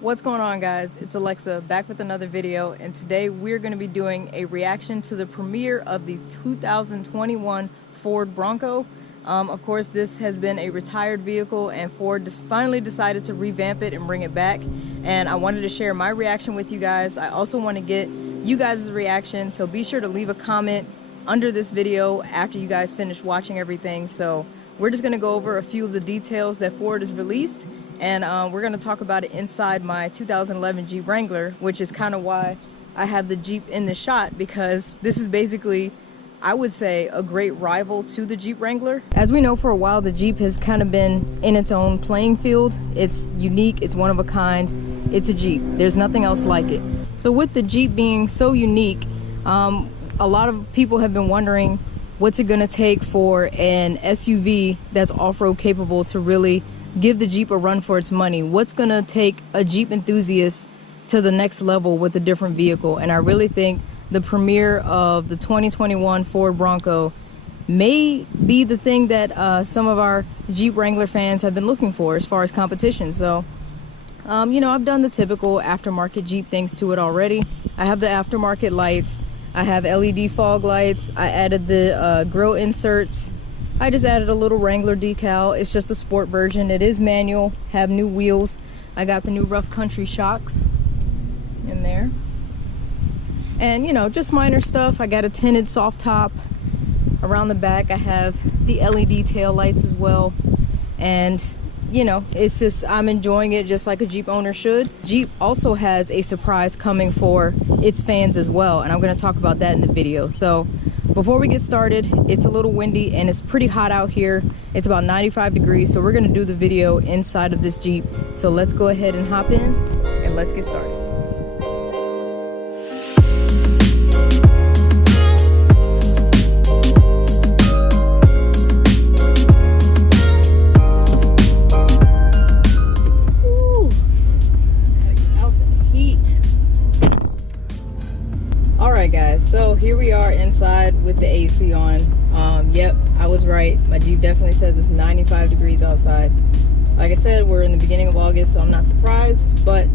What's going on, guys? It's Alexa back with another video, and today we're going to be doing a reaction to the premiere of the 2021 Ford Bronco. Of course, this has been a retired vehicle, and Ford just finally decided to revamp it and bring it back, and I wanted to share my reaction with you guys. I also want to get you guys' reaction, so be sure to leave a comment under this video after you guys finish watching everything. So we're just going to go over a few of the details that Ford has released, and we're going to talk about it inside my 2011 Jeep Wrangler, which is kind of why I have the Jeep in the shot, because this is basically, I would say, a great rival to the Jeep Wrangler. As we know, for a while the Jeep has kind of been in its own playing field. It's unique, it's one of a kind, it's a Jeep. There's nothing else like it. So with the Jeep being so unique, a lot of people have been wondering, what's it going to take for an SUV that's off-road capable to really give the Jeep a run for its money? What's going to take a Jeep enthusiast to the next level with a different vehicle? And I really think the premiere of the 2021 Ford Bronco may be the thing that some of our Jeep Wrangler fans have been looking for as far as competition. So, you know, I've done the typical aftermarket Jeep things to it already. I have the aftermarket lights. I have LED fog lights. I added the grill inserts. I just added a little Wrangler decal. It's just the sport version. It is manual, have new wheels. I got the new rough country shocks in there. And, you know, just minor stuff. I got a tinted soft top. Around the back I have the LED tail lights as well. And, you know, it's just, I'm enjoying it just like a Jeep owner should. Jeep also has a surprise coming for its fans as well, and I'm going to talk about that in the video. So before we get started, it's a little windy and it's pretty hot out here. It's about 95 degrees, so we're going to do the video inside of this Jeep. So let's go ahead and hop in and let's get started. Alright guys, so here we are inside with the AC on. Yep, I was right. My Jeep definitely says it's 95 degrees outside. Like I said, we're in the beginning of August, so I'm not surprised. But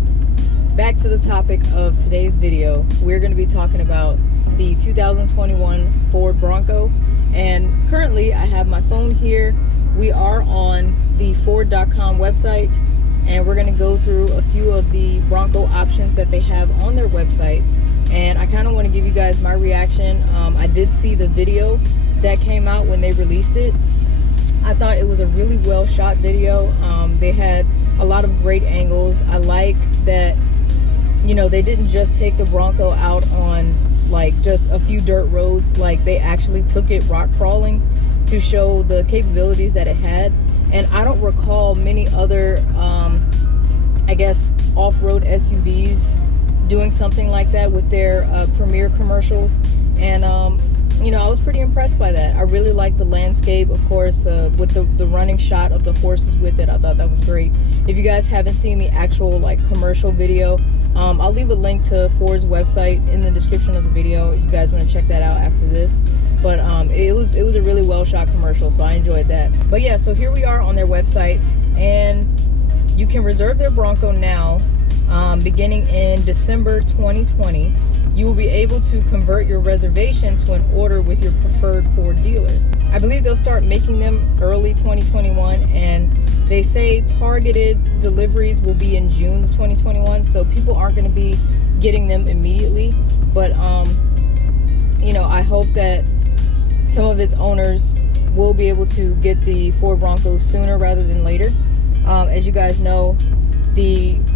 back to the topic of today's video, we're going to be talking about the 2021 Ford Bronco. And currently I have my phone here. We are on the Ford.com website, and we're going to go through a few of the Bronco options that they have on their website. And I kind of want to give you guys my reaction. I did see the video that came out when they released it. I thought it was a really well shot video. They had a lot of great angles. I like that, you know, they didn't just take the Bronco out on like just a few dirt roads. Like, they actually took it rock crawling to show the capabilities that it had. And I don't recall many other I guess off-road SUVs doing something like that with their premiere commercials. And you know, I was pretty impressed by that. I really like the landscape, of course, with the running shot of the horses with it. I thought that was great. If you guys haven't seen the actual like commercial video, I'll leave a link to Ford's website in the description of the video. You guys want to check that out after this. But it was a really well shot commercial, so I enjoyed that. But yeah, so here we are on their website, and you can reserve their Bronco now. Beginning in December 2020, you will be able to convert your reservation to an order with your preferred Ford dealer. I believe they'll start making them early 2021, and they say targeted deliveries will be in June of 2021, so people aren't going to be getting them immediately. But you know, I hope that some of its owners will be able to get the Ford Bronco sooner rather than later. As you guys know,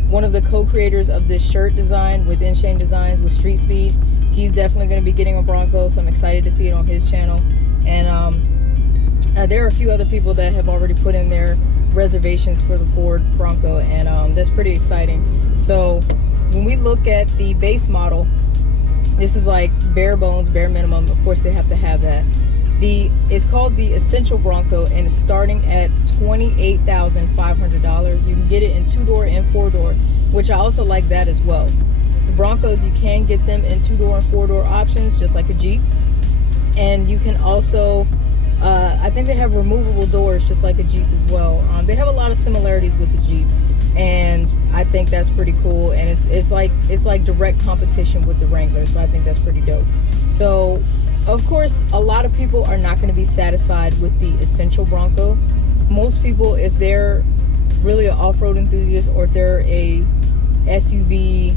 one of the co-creators of this shirt design with InShane Designs with Street Speed, he's definitely going to be getting a Bronco, so I'm excited to see it on his channel. And there are a few other people that have already put in their reservations for the Ford Bronco, and that's pretty exciting. So when we look at the base model, this is like bare bones, bare minimum. Of course they have to have that. It's called the Essential Bronco, and it's starting at $28,500. You can get it in 2-door and 4-door, which I also like that as well. The Broncos, you can get them in 2-door and 4-door options, just like a Jeep. And you can also, I think they have removable doors, just like a Jeep as well. They have a lot of similarities with the Jeep. And I think that's pretty cool, and it's like direct competition with the Wrangler, so I think that's pretty dope. So of course a lot of people are not going to be satisfied with the Essential Bronco. Most people, if they're really an off-road enthusiast, or if they're a SUV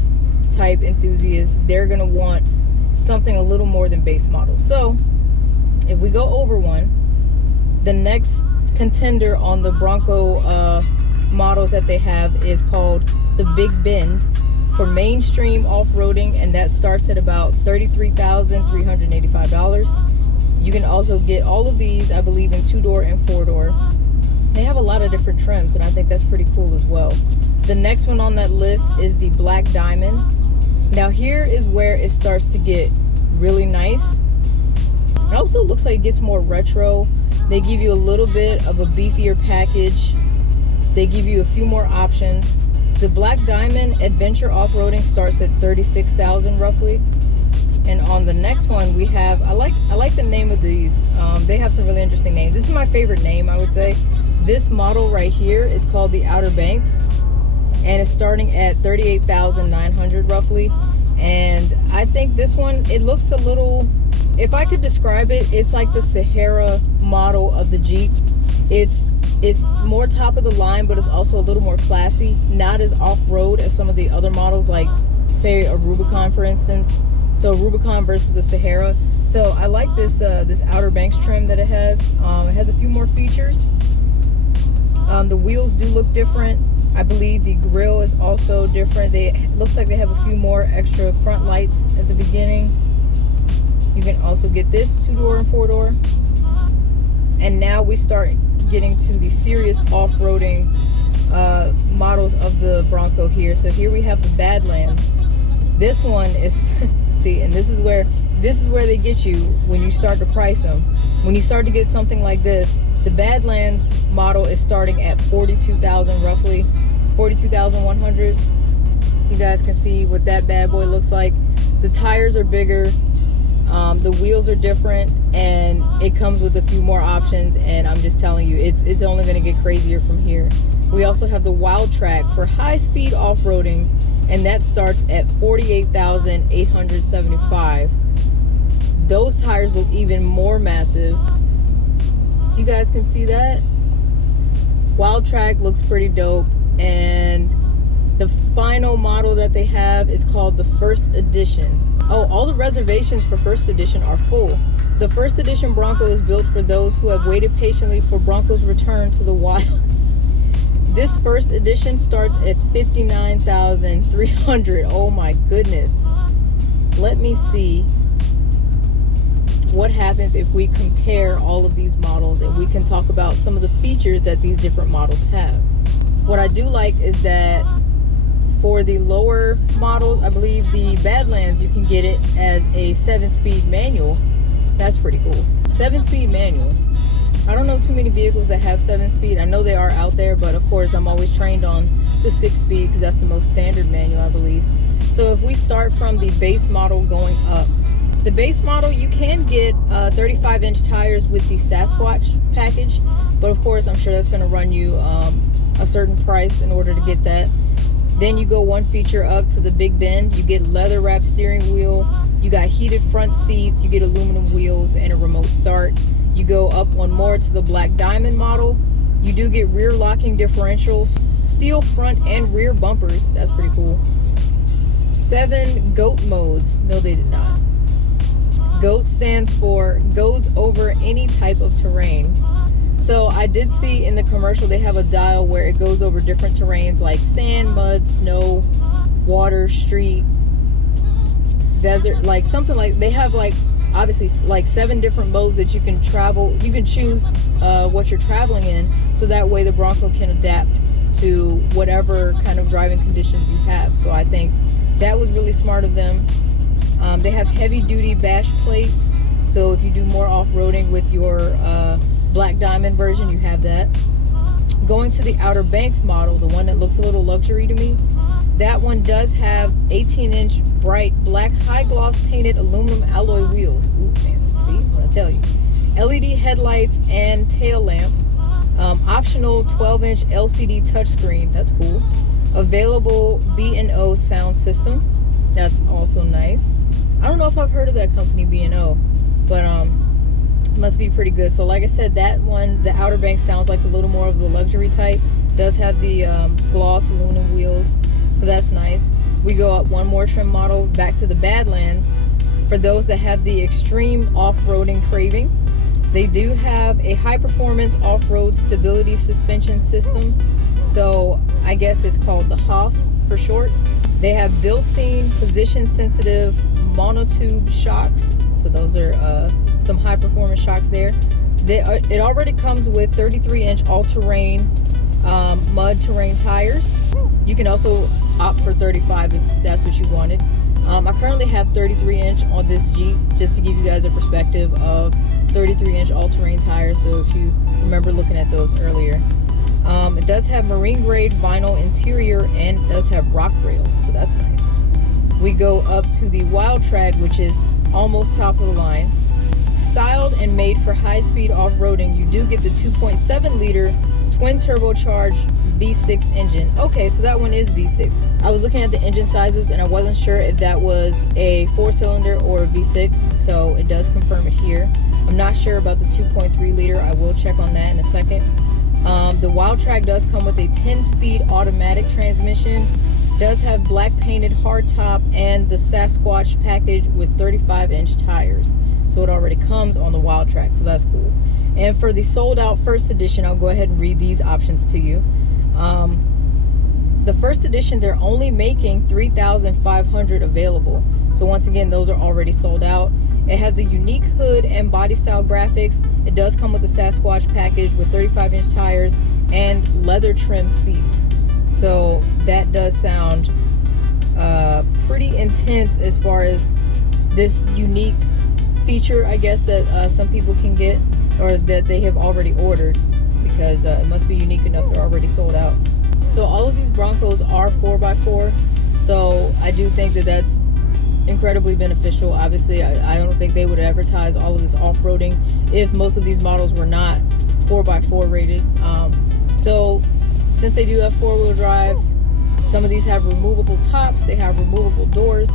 type enthusiast, they're going to want something a little more than base model. So if we go over one, the next contender on the Bronco models that they have is called the Big Bend for mainstream off-roading, and that starts at about $33,385. You can also get all of these, I believe, in 2-door and 4-door. They have a lot of different trims, and I think that's pretty cool as well. The next one on that list is the Black Diamond. Now here is where it starts to get really nice. It also looks like it gets more retro. They give you a little bit of a beefier package. They give you a few more options. The Black Diamond Adventure Off-Roading starts at $36,000 roughly. And on the next one we have, I like the name of these. They have some really interesting names. This is my favorite name, I would say. This model right here is called the Outer Banks, and it's starting at $38,900 roughly. And I think this one, it looks a little, if I could describe it, it's like the Sahara model of the Jeep. It's more top of the line, but it's also a little more classy, not as off-road as some of the other models, like say a Rubicon, for instance. So Rubicon versus the Sahara. So I like this this Outer Banks trim that it has. It has a few more features. The wheels do look different. I believe the grille is also different. It looks like they have a few more extra front lights at the beginning. You can also get this 2-door and 4-door. And now we start getting to the serious off-roading models of the Bronco here. So here we have the Badlands. This one is see, and this is where they get you when you start to price them. When you start to get something like this, the Badlands model is starting at $42,000 roughly, $42,100. You guys can see what that bad boy looks like. The tires are bigger, the wheels are different, and it comes with a few more options. And I'm just telling you, it's only going to get crazier from here. We also have the Wild Track for high-speed off-roading, and that starts at $48,875. Those tires look even more massive. You guys can see that. Wild Track looks pretty dope. And the final model that they have is called the First Edition. Oh, all the reservations for First Edition are full. The First Edition Bronco is built for those who have waited patiently for Bronco's return to the wild. This First Edition starts at $59,300. Oh my goodness. Let me see what happens if we compare all of these models, and we can talk about some of the features that these different models have. What I do like is that for the lower models, I believe the Badlands, you can get it as a 7-speed manual. That's pretty cool. 7-speed manual. I don't know too many vehicles that have 7-speed. I know they are out there, but of course I'm always trained on the 6-speed because that's the most standard manual, I believe. So if we start from the base model going up, the base model, you can get 35-inch tires with the Sasquatch package, but of course I'm sure that's going to run you a certain price in order to get that. Then you go one feature up to the Big Bend. You get leather wrapped steering wheel, you got heated front seats, you get aluminum wheels, and a remote start. You go up one more to the Black Diamond model. You do get rear locking differentials, steel front and rear bumpers. That's pretty cool. 7 GOAT modes. No, they did not. GOAT stands for goes over any type of terrain. So I did see in the commercial they have a dial where it goes over different terrains like sand, mud, snow, water, street, desert, like something like, they have like obviously like 7 different modes that you can travel. You can choose what you're traveling in, so that way the Bronco can adapt to whatever kind of driving conditions you have. So I think that was really smart of them. They have heavy duty bash plates, so if you do more off-roading with your Black Diamond version, you have that. Going to the Outer Banks model, the one that looks a little luxury to me, that one does have 18-inch bright black high gloss painted aluminum alloy wheels. Ooh, fancy. See what I tell you. LED headlights and tail lamps. Optional 12-inch LCD touchscreen. That's cool. Available B&O sound system. That's also nice. I don't know if I've heard of that company, B&O, but must be pretty good. So like I said, that one, the Outer Banks, sounds like a little more of the luxury type. Does have the gloss aluminum wheels, so that's nice. We go up one more trim model back to the Badlands. For those that have the extreme off-roading craving, they do have a high-performance off-road stability suspension system. So I guess it's called the Haas for short. They have Bilstein position-sensitive monotube shocks. So those are some high-performance shocks there. It already comes with 33-inch all-terrain mud terrain tires. You can also opt for 35 if that's what you wanted. I currently have 33-inch on this Jeep, just to give you guys a perspective of 33-inch all-terrain tires, so if you remember looking at those earlier. It does have marine grade vinyl interior and it does have rock rails, so that's nice. We go up to the Wild Track, which is almost top of the line. Styled and made for high-speed off-roading, you do get the 2.7 liter twin turbocharged V6 engine. Okay, so that one is V6. I was looking at the engine sizes and I wasn't sure if that was a 4-cylinder or a V6, so it does confirm it here. I'm not sure about the 2.3 liter. I will check on that in a second. The Wild Track does come with a 10-speed automatic transmission. Does have black painted hardtop and the Sasquatch package with 35-inch tires. So it already comes on the Wild Track, so that's cool. And for the sold out first edition, I'll go ahead and read these options to you. The first edition, they're only making 3,500 available. So once again, those are already sold out. It has a unique hood and body style graphics. It does come with a Sasquatch package with 35-inch tires and leather trim seats. So that does sound pretty intense as far as this unique feature, I guess, that some people can get, or that they have already ordered, because it must be unique enough they're already sold out. So all of these Broncos are 4x4, so I do think that that's incredibly beneficial. Obviously, I don't think they would advertise all of this off-roading if most of these models were not 4x4 rated. So since they do have 4-wheel drive, some of these have removable tops, they have removable doors.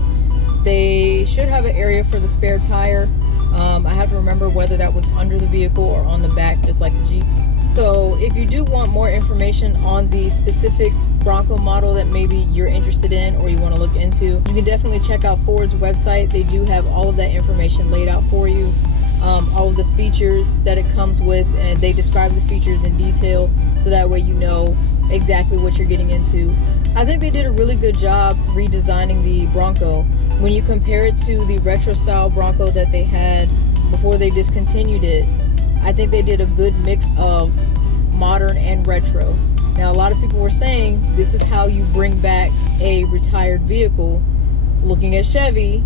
They should have an area for the spare tire. I have to remember whether that was under the vehicle or on the back, just like the Jeep. So if you do want more information on the specific Bronco model that maybe you're interested in or you want to look into, you can definitely check out Ford's website. They do have all of that information laid out for you, all of the features that it comes with, and they describe the features in detail, so that way you know exactly what you're getting into. I think they did a really good job redesigning the Bronco. When you compare it to the retro style Bronco that they had before they discontinued it, I think they did a good mix of modern and retro. Now, a lot of people were saying this is how you bring back a retired vehicle. Looking at Chevy,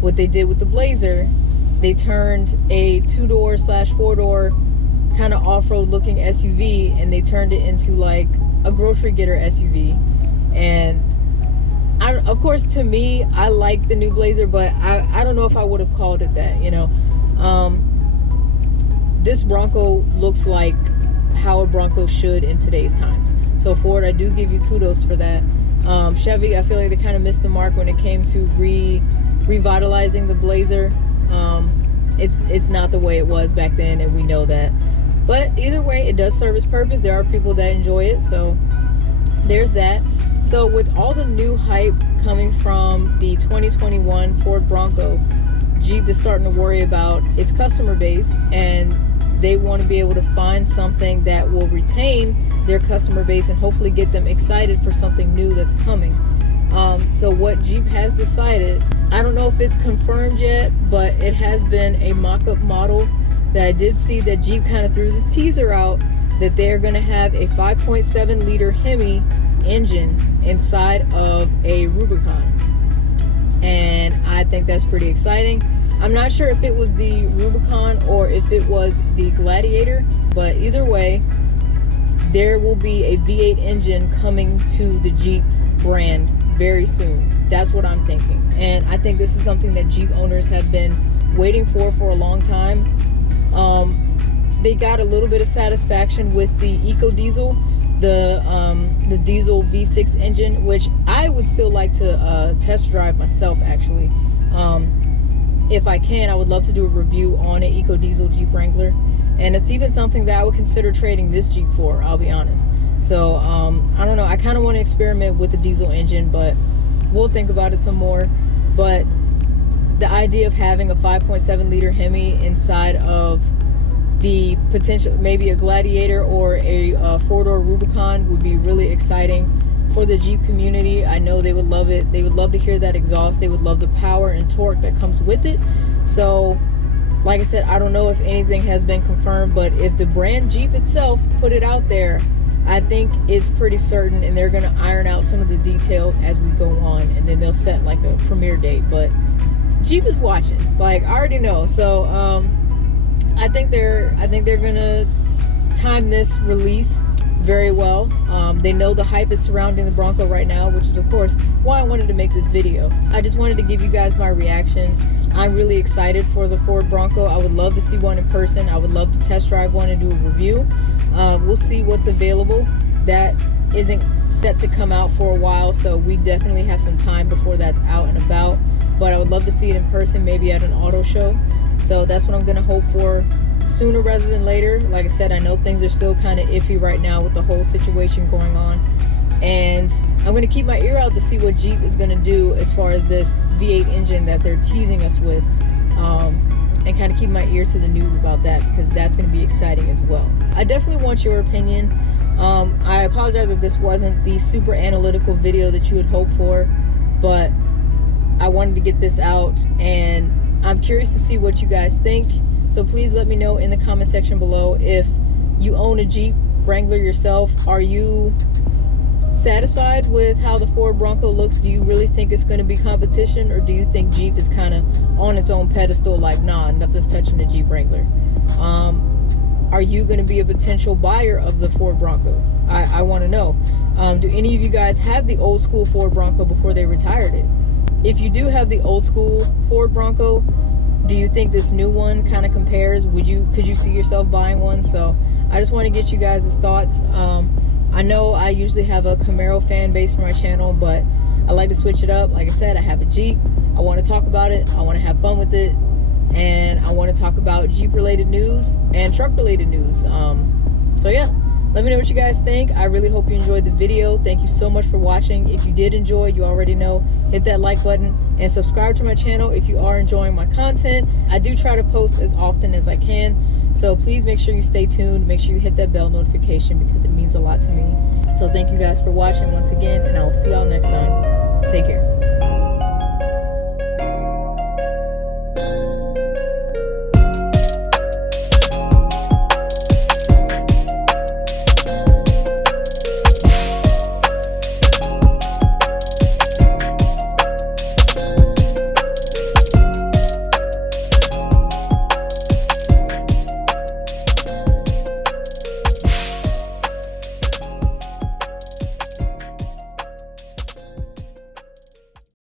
what they did with the Blazer, they turned a 2-door / 4-door kind of off-road looking SUV, and they turned it into like a grocery getter SUV. And of course, to me, I like the new Blazer, but I don't know if I would have called it that, you know. This Bronco looks like how a Bronco should in today's times. So Ford, I do give you kudos for that. Chevy, I feel like they kind of missed the mark when it came to revitalizing the Blazer. It's not the way it was back then, and we know that. But either way, it does serve its purpose. There are people that enjoy it, so there's that. So with all the new hype coming from the 2021 Ford Bronco, Jeep is starting to worry about its customer base, and they want to be able to find something that will retain their customer base and hopefully get them excited for something new that's coming. So what Jeep has decided, I don't know if it's confirmed yet, but it has been a mock-up model that I did see that Jeep kind of threw this teaser out, that they're going to have a 5.7 liter Hemi engine inside of a Rubicon. And I think that's pretty exciting. I'm not sure if it was the Rubicon or if it was the Gladiator, but either way, there will be a V8 engine coming to the Jeep brand very soon. That's what I'm thinking. And I think this is something that Jeep owners have been waiting for a long time. They got a little bit of satisfaction with the Eco Diesel, the diesel V6 engine, which I would still like to test drive myself actually. If I can, I would love to do a review on an eco diesel Jeep Wrangler, and it's even something that I would consider trading this Jeep for, I'll be honest. So I don't know, I kind of want to experiment with the diesel engine, but we'll think about it some more. But the idea of having a 5.7 liter Hemi inside of the potential, maybe a Gladiator or a four-door Rubicon, would be really exciting for the Jeep community. I know they would love it. They would love to hear that exhaust. They would love the power and torque that comes with it. So like I said, I don't know if anything has been confirmed, but if the brand Jeep itself put it out there, I think it's pretty certain, and they're going to iron out some of the details as we go on, and then they'll set like a premiere date. But Jeep is watching, like I already know. So I think they're gonna time this release very well. They know the hype is surrounding the Bronco right now, which is of course why I wanted to make this video. I just wanted to give you guys my reaction. I'm really excited for the Ford Bronco. I would love to see one in person. I would love to test drive one and do a review. We'll see what's available. That isn't set to come out for a while, so we definitely have some time before that's out and about. But I would love to see it in person, maybe at an auto show. So that's what I'm gonna hope for, sooner rather than later. Like I said, I know things are still kind of iffy right now with the whole situation going on, and I'm gonna keep my ear out to see what Jeep is gonna do as far as this V8 engine that they're teasing us with, and kind of keep my ear to the news about that, because that's gonna be exciting as well. I definitely want your opinion. I apologize if this wasn't the super analytical video that you would hope for, but I wanted to get this out, and I'm curious to see what you guys think. So please let me know in the comment section below if you own a Jeep Wrangler yourself. Are you satisfied with how the Ford Bronco looks? Do you really think it's going to be competition, or do you think Jeep is kind of on its own pedestal, like nah, nothing's touching the Jeep Wrangler? Are you going to be a potential buyer of the Ford Bronco? I want to know. Do any of you guys have the old school Ford Bronco before they retired it? If you do have the old school Ford Bronco, do you think this new one kind of compares? Could you see yourself buying one? So I just want to get you guys' thoughts. I know I usually have a Camaro fan base for my channel, but I like to switch it up. Like I said, I have a Jeep. I want to talk about it. I want to have fun with it. And I want to talk about Jeep related news and truck related news. So yeah, let me know what you guys think. I really hope you enjoyed the video. Thank you so much for watching. If you did enjoy, you already know, hit that like button and subscribe to my channel if you are enjoying my content. I do try to post as often as I can, so please make sure you stay tuned. Make sure you hit that bell notification, because it means a lot to me. So thank you guys for watching once again, and I will see y'all next time. Take care.